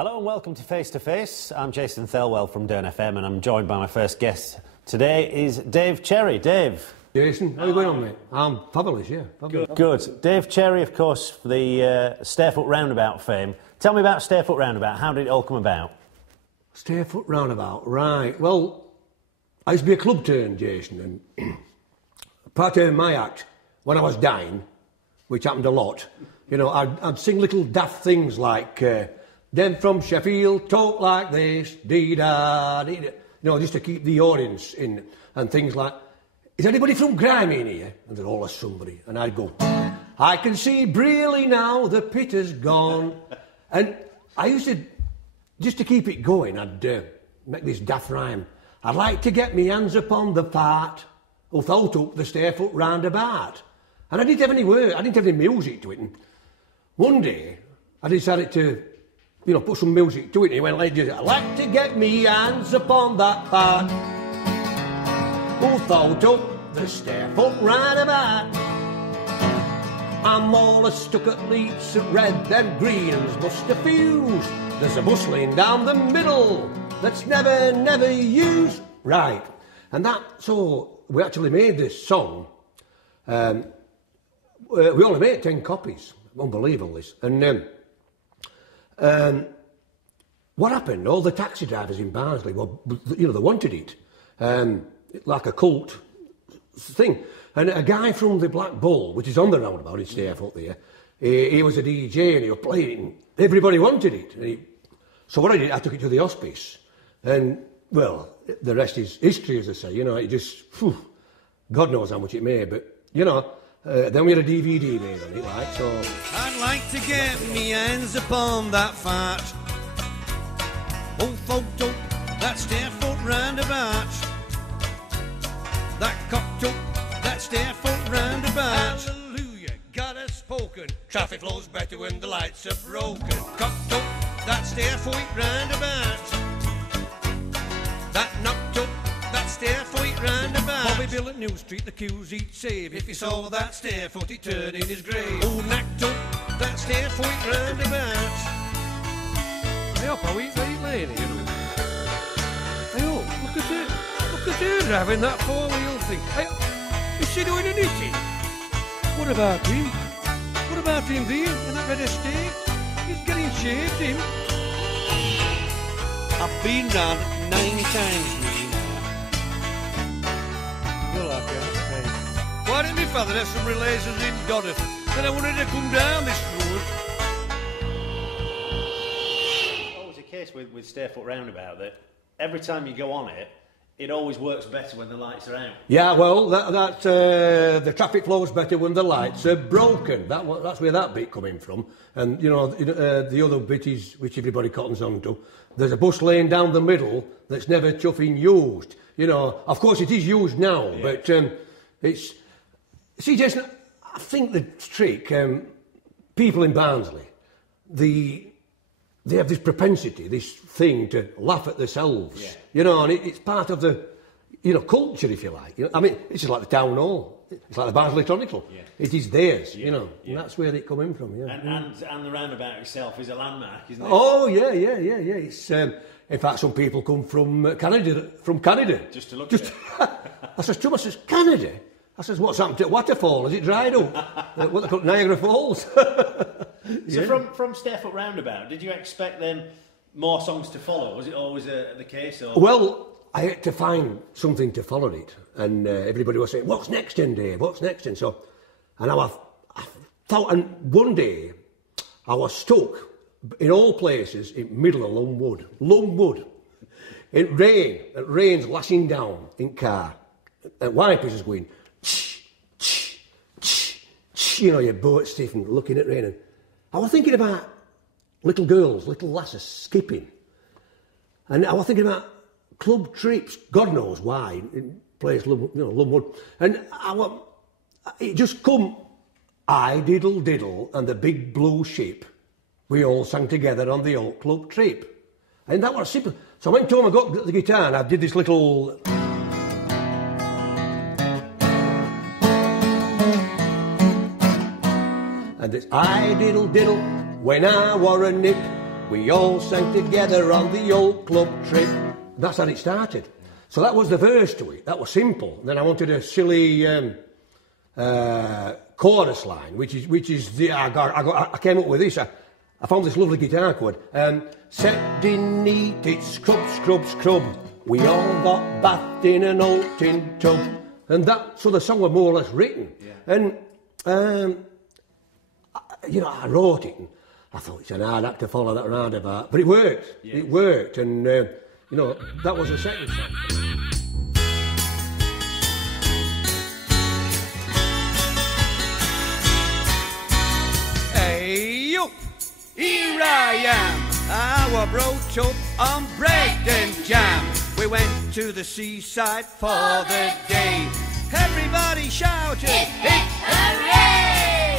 Hello and welcome to Face to Face. I'm Jason Thelwell from Durn FM and I'm joined by my first guest today is Dave Cherry. Dave. Jason, how are you going on, mate? I'm fabulous, yeah. Fabulous. Good. Dave Cherry, of course, for the Stairfoot Roundabout fame. Tell me about Stairfoot Roundabout. How did it all come about? Stairfoot Roundabout, right. Well, I used to be a club turn, Jason, and part of my act, when I was dying, which happened a lot, you know, I'd sing little daft things like, them from Sheffield talk like this, dee-da, dee-da, you know, just to keep the audience in, and things like, is anybody from Grime in here? And they'd all ask somebody, and I'd go, I can see Brearley now, the pit has gone. And I used to, just to keep it going, I'd make this daft rhyme. I'd like to get me hands upon the part without up the Stairfoot Roundabout. And I didn't have any word, I didn't have any music to it. And one day, I decided to, you know, put some music to it. And he went like this, I'd like to get me hands upon that part without up the Stairfoot Roundabout. I'm all a stuck at leads at red, them green uns must have fused. There's a bustling down the middle that's never used. Right, and that, so we actually made this song. We only made 10 copies, unbelievable this. And what happened, all the taxi drivers in Barnsley, well, you know, they wanted it, like a cult thing. And a guy from the Black Bull, which is on the roundabout in Stairfoot there, he was a DJ and he was playing it and everybody wanted it. And so what I did, I took it to the hospice and, well, the rest is history, as I say, you know, it just, whew, God knows how much it made, but, you know, then we had a DVD made on it, like, so... I'd like to get me hands upon that fart. Oh, photo, that Stairfoot Roundabout. That cocked up, that Stairfoot Roundabout. Hallelujah, God has spoken. Traffic flows better when the lights are broken. Cocked up, that Stairfoot Roundabout. That knocked up, that Stairfoot Roundabout. Bobby Bill at New Street, the queues he'd save if he saw that Stairfoot, he'd turn in his grave. Oh, knacked up, that Stairfoot Roundabout. I hope I eat right lady, you know. I hope, look at it. Look at her driving that four-wheel thing. Is she doing anything? What about him? What about him there in that red estate? He's getting shaved, him. I've been round 9 times, me now. You'll have to. Why didn't my father have some relations in Dodder? Then I wanted to come down this road. Always the case with Stairfoot Roundabout that every time you go on it, it always works better when the lights are out. Yeah, well, the traffic flows better when the lights are broken. That's where that bit coming from. And, you know, the other bit is, which everybody cottons on to, there's a bus lane down the middle that's never chuffing used. You know, of course it is used now, yeah. But it's... See, Jason, I think the trick, people in Barnsley, they have this propensity, this thing to laugh at themselves, yeah. You know, and it's part of the, you know, culture, if you like. You know, I mean, it's just like the town hall. It's like the Barnsley Chronicle. Yeah. It is theirs, yeah. You know, yeah. And that's where it come in from, yeah. And the roundabout itself is a landmark, isn't it? Oh, yeah. It's, in fact, some people come from Canada. Just to look at it. I says to him, Canada? I says, what's happened to Waterfall? Has it dried up? What they call Niagara Falls. So from Stairfoot Roundabout, did you expect then more songs to follow? Was it always the case? Or? Well, I had to find something to follow it. And everybody was saying, what's next then, Dave? What's next then? So, and I thought, and one day, I was stuck in all places in middle of Lumwood. It rain's lashing down in car. And wipers is going, you know, your boat stiff and looking at rain. And I was thinking about little girls, little lasses skipping. And I was thinking about club trips, God knows why, in place, you know, Lumwood. And it just come, I diddle diddle and the big blue ship. We all sang together on the old club trip. And that was simple. So I went home and got the guitar and I did this little... And this I diddle diddle when I wore a nip We all sang together on the old club trip. That's how it started. So that was the verse to it. That was simple. Then I wanted a silly chorus line, which is the I came up with this. I found this lovely guitar chord. Set in neat, it scrub, scrub, scrub. We all got bathed in an old tin tub. And that, so the song was more or less written. Yeah. And, you know, I wrote it and I thought it's an hard act to follow that roundabout. But it worked. Yes. It worked. And, you know, that was the second song. Hey, up, here I am. I was brought up on bread and jam. We went to the seaside for the day. Everybody shouted, hip hooray!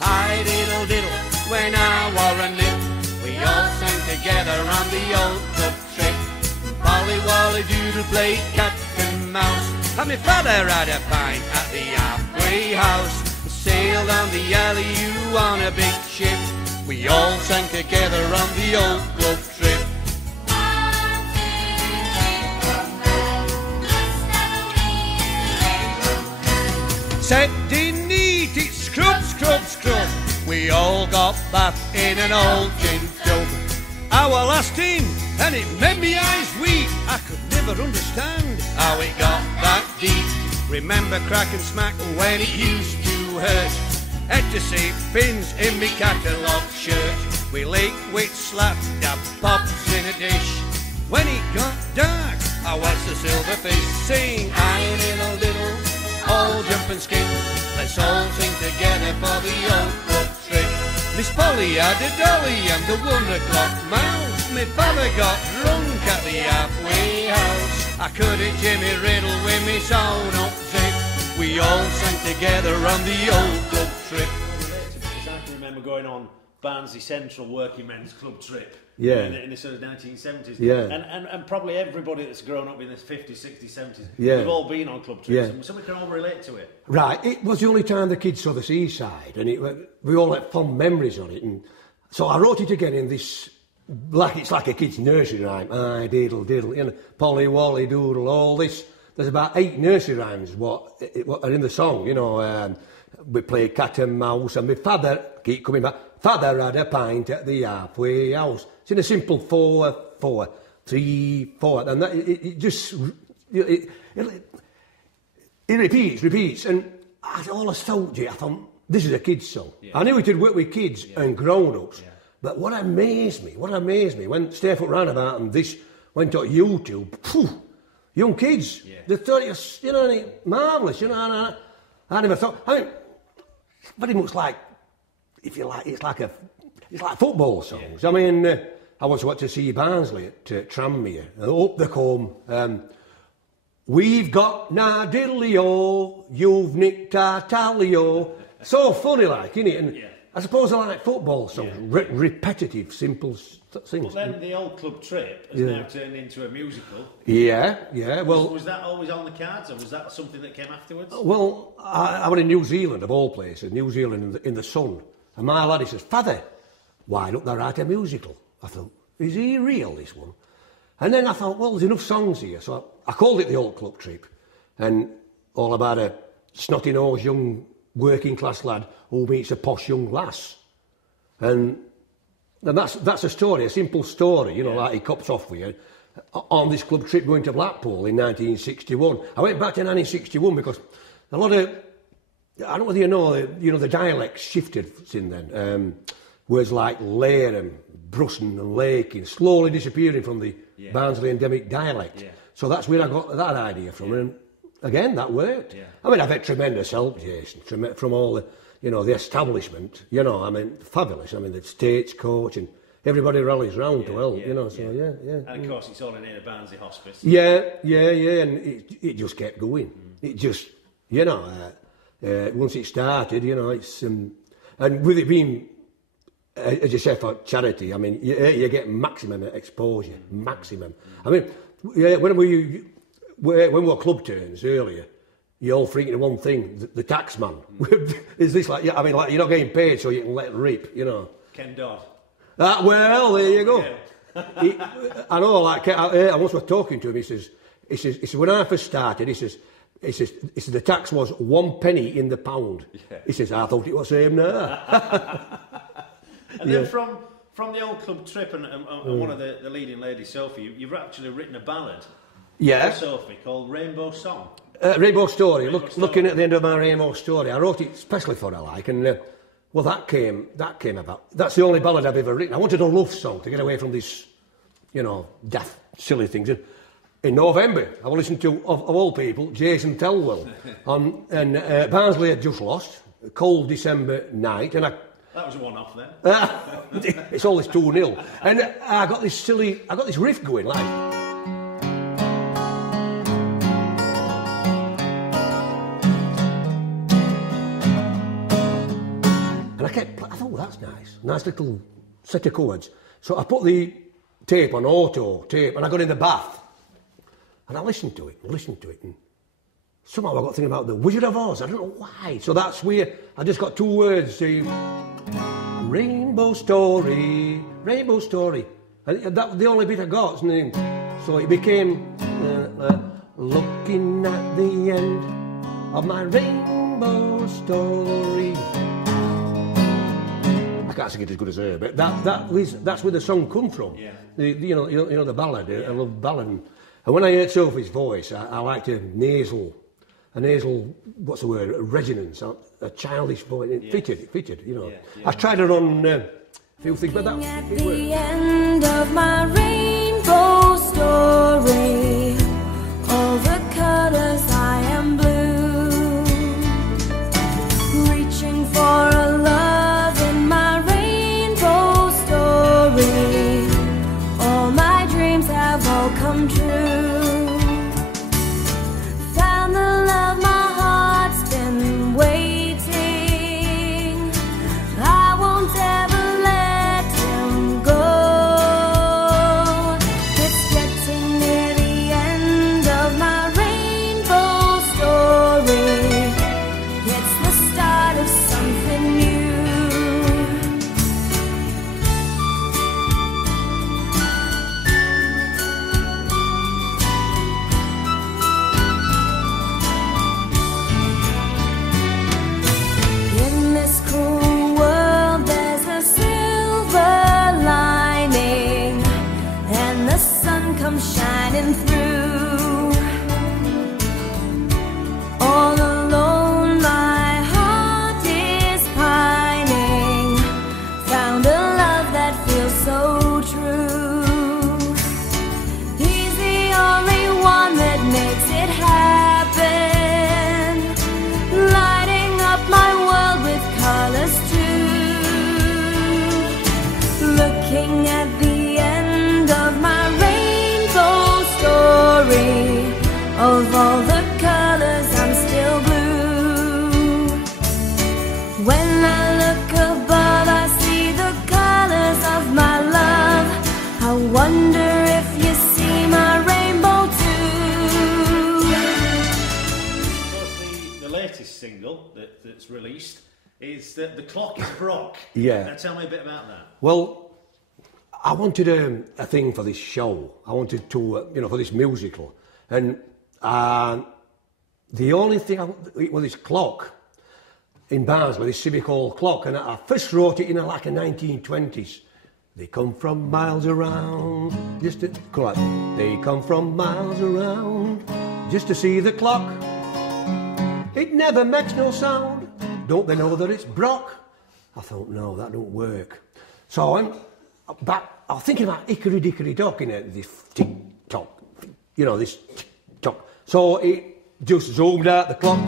I diddle diddle when I wore a nip. We all sang together on the old club trip. Polly Wally Doodle played cat and mouse, and my father had a pint at the halfway house. Sailed on the alley on a big ship. We all sang together on the old club trip. Set in neat, it scrub, scrub, scrub. We all got bathed in an old tin tub. Our last in, and it made me eyes weep. I could never understand how it got that deep. Remember crack and smack when it used to hurt. Had to save pins in me catalogue shirt. We lake wit slap, dab pops in a dish. When it got dark, I was the silverfish. Sing, I diddle diddle, all jump and skip. Let's all sing together for the old club trip. Miss Polly had a dolly and the 1 o'clock mouse. My father got drunk at the halfway house. I couldn't Jimmy Riddle with me sewn up zip. We all sang together on the old club trip. Because I can remember going on Barnsley Central Working Men's Club trip. Yeah. In the sort of 1970s. Yeah. And probably everybody that's grown up in the 50s, 60s, 70s, yeah. we've all been on club trips, and so we can all relate to it. Right, it was the only time the kids saw the seaside, and we all had fond memories on it. And so I wrote it again in this, it's like a kid's nursery rhyme. I diddle diddle, you know, Polly Wally Doodle, all this. There's about 8 nursery rhymes what are in the song, you know. We play cat and mouse, and my father, keep coming back, father had a pint at the halfway house. It's in a simple 4, 4, 3, 4, and that, it just, it repeats, and I always felt it. I thought, this is a kid's song. Yeah. I knew it would work with kids and grown-ups, but what amazed me, when Stairfoot Roundabout and this went on YouTube, phew, young kids, they thought it was, you know, marvellous, you know, and I never thought, I mean, very much like, if you like, it's like football songs. Yeah. I mean, I once went to see Barnsley at Tranmere, and up they come. We've got na diddly-o, you've nicked our tally-o. So funny, like, innit? And I suppose I like football songs, repetitive, simple things. Well, then the old club trip has now turned into a musical. Yeah, well... Was that always on the cards, or was that something that came afterwards? Well, I was in New Zealand, of all places, New Zealand in the sun. And my laddie says, Father, why don't they write a musical? I thought, is he real, this one? And then I thought, well, there's enough songs here. So I called it the Old Club Trip. And all about a snotty-nosed young working-class lad who meets a posh young lass. And that's a story, a simple story, you know, like he cops off with you. On this club trip going to Blackpool in 1961. I went back to 1961 because a lot of... I don't know whether you know, the dialects shifted since then. Words like lair and brussin and laking slowly disappearing from the Barnsley endemic dialect. Yeah. So that's where I got that idea from. Yeah. And again, that worked. Yeah. I mean, I've had tremendous help, Jason, from all the, you know, the establishment. You know, I mean, fabulous. I mean, the stagecoach and everybody rallies round to help, you know, so yeah. And of course, it's all in here, Barnsley Hospice. Yeah, and it just kept going. It just, you know... once it started, you know, it's and with it being, as you say, for charity, I mean, you get maximum exposure, maximum. I mean, when we were club turns earlier, you're all freaking one thing, the tax man. Is this like, yeah, I mean, like, you're not getting paid so you can let it rip, you know. Ken Dodd. Well, there you go. Yeah. I know, like, I once was talking to him, he says, when I first started, he says, the tax was 1 penny in the pound. Yeah. He says, I thought it was same now. And then from the old club trip and one of the leading ladies, Sophie, you've actually written a ballad. Yeah. For Sophie called Rainbow Song. Rainbow Story. Rainbow Story. Looking at the end of my Rainbow Story, I wrote it especially for her, like, and well, that came about. That's the only ballad I've ever written. I wanted a love song to get away from this, you know, daft, silly things. And in November, I will listen to, of all people, Jason Thelwell. And Barnsley had just lost, a cold December night, and that was a one-off then. it's always 2-0. And I got this riff going, like. I thought, well, that's nice little set of chords. So I put the tape on auto tape, and I got in the bath, and I listened to it, and somehow I got thinking about the Wizard of Oz. I don't know why. So that's where I just got 2 words to Rainbow Story, Rainbow Story, and that was the only bit I got. So it became looking at the end of my rainbow story. I can't sing it as good as her, but that's where the song come from. Yeah. You know the ballad. Yeah. I love ballad, and when I heard Sophie's voice, I liked a nasal, what's the word? A resonance, a childish voice. It fitted. You know. Yeah, yeah. I tried it on a few things, but that at the end of my rainbow story, all the colours I am blue, reaching for a love. All my dreams have all come true. Found the love my heart's been waiting. I won't ever let him go. It's getting near the end of my rainbow story. It's the start of something new. Shining through. All alone my heart is pining. Found a love that feels so true. He's the only one that makes it happen, lighting up my world with colors too. Looking at the end of my story, of all the colours I'm still blue. When I look above I see the colours of my love. I wonder if you see my rainbow too. Of course, the latest single that's released is The Clock is Brock. Yeah. Now tell me a bit about that. Well, I wanted a thing for this show. I wanted to, for this musical. And the only thing, it was this clock in Barnsley, this Civic Hall clock. And I first wrote it in like a 1920s. They come from miles around, they come from miles around, just to see the clock. It never makes no sound. Don't they know that it's Brock? I thought, no, that don't work. So I went back. I was thinking about hickory dickory dock, this tick tock, this tick tock. So it just zoomed out the clock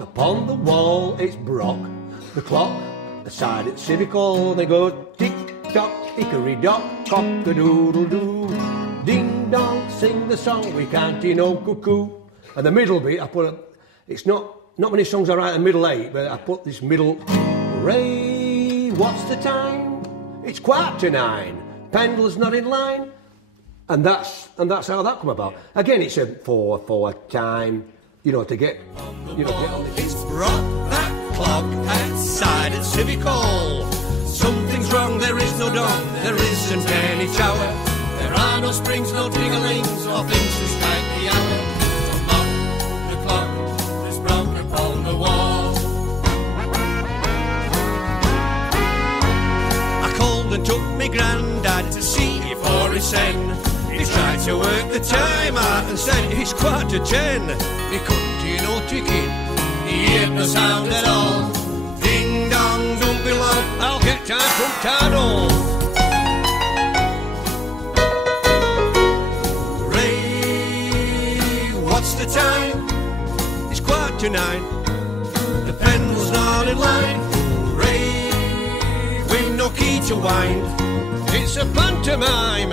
upon the wall, it's Brock. The clock, aside at Civic Hall, they go tick tock, hickory dock, cock-a-doodle-doo. Ding dong, sing the song, we can't no cuckoo. And the middle bit, I put it's not many songs I write in the middle 8, but I put this middle, Ray, what's the time? It's 9:15. Pendle's not in line. And that's how that come about. Yeah. Again, it's a for time, you know, to get, you know, get on the... It's rock that clock outside at Civic Hall. Something's wrong, there is no dawn, there isn't any shower. There are no springs, no tinglings, or things to strike the hour. The clock is broken upon the wall. I called and took me grandad to see for his sen. He tried to work the time out and said it's 10:15. He couldn't hear no ticking, he heard no sound at all. Ding dong, don't be long, I'll get time from town hall. Ray, what's the time? It's 9:15. The pen was not in line. Ray, with no key to wind. It's a pantomime.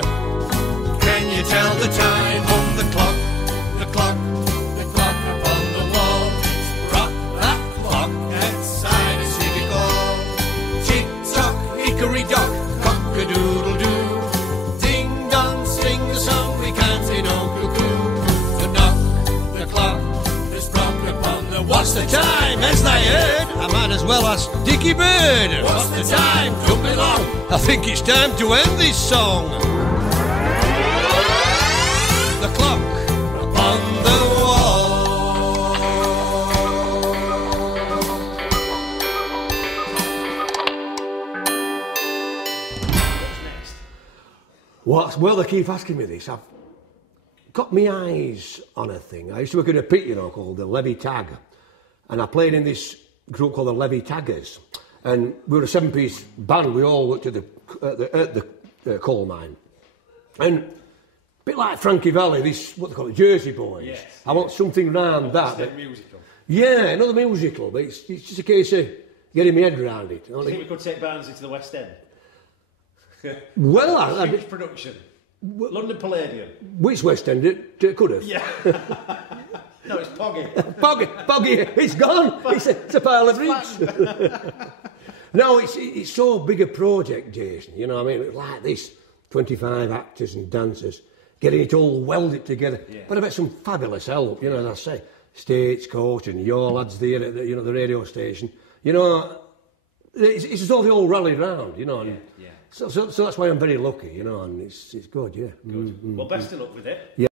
Can you tell the time on the clock? The clock, the clock upon the wall. It's rock that clock outside a civic hall. Tick tock, hickory dock, cock a doodle doo. Ding dong, sing a song, we can't say no cuckoo. The knock, the clock, the struck upon the. What's the time? As they heard, I might as well ask Dickie Bird. What's the time? Don't be long. I think it's time to end this song. The clock upon the wall. Well, they keep asking me this. I've got my eyes on a thing. I used to work in a pit, you know, called the Levy Tag. And I played in this group called the Levy Taggers. And we were a 7-piece band. We all worked at the coal mine. And a bit like Frankie Valli, this, what they call it, Jersey Boys. Yes. I want something round that. Musical. Yeah, another musical, but it's just a case of getting my head around it. Do you think we could take Barnsley to the West End? Well, Huge production. London Palladium. which West End? It could have. Yeah. No, it's Poggy. Poggy, it's gone. It's a pile of bricks. No, it's so big a project, Jason. You know what I mean? It's like this, 25 actors and dancers, getting it all welded together. Yeah. But I bet some fabulous help, you know, as I say. Stagecoach and your lads there at the, the radio station. You know, it's just all they all rallied round, you know. And Yeah. so that's why I'm very lucky, you know, and it's good, yeah. Good. Well, best of luck with it. Yeah.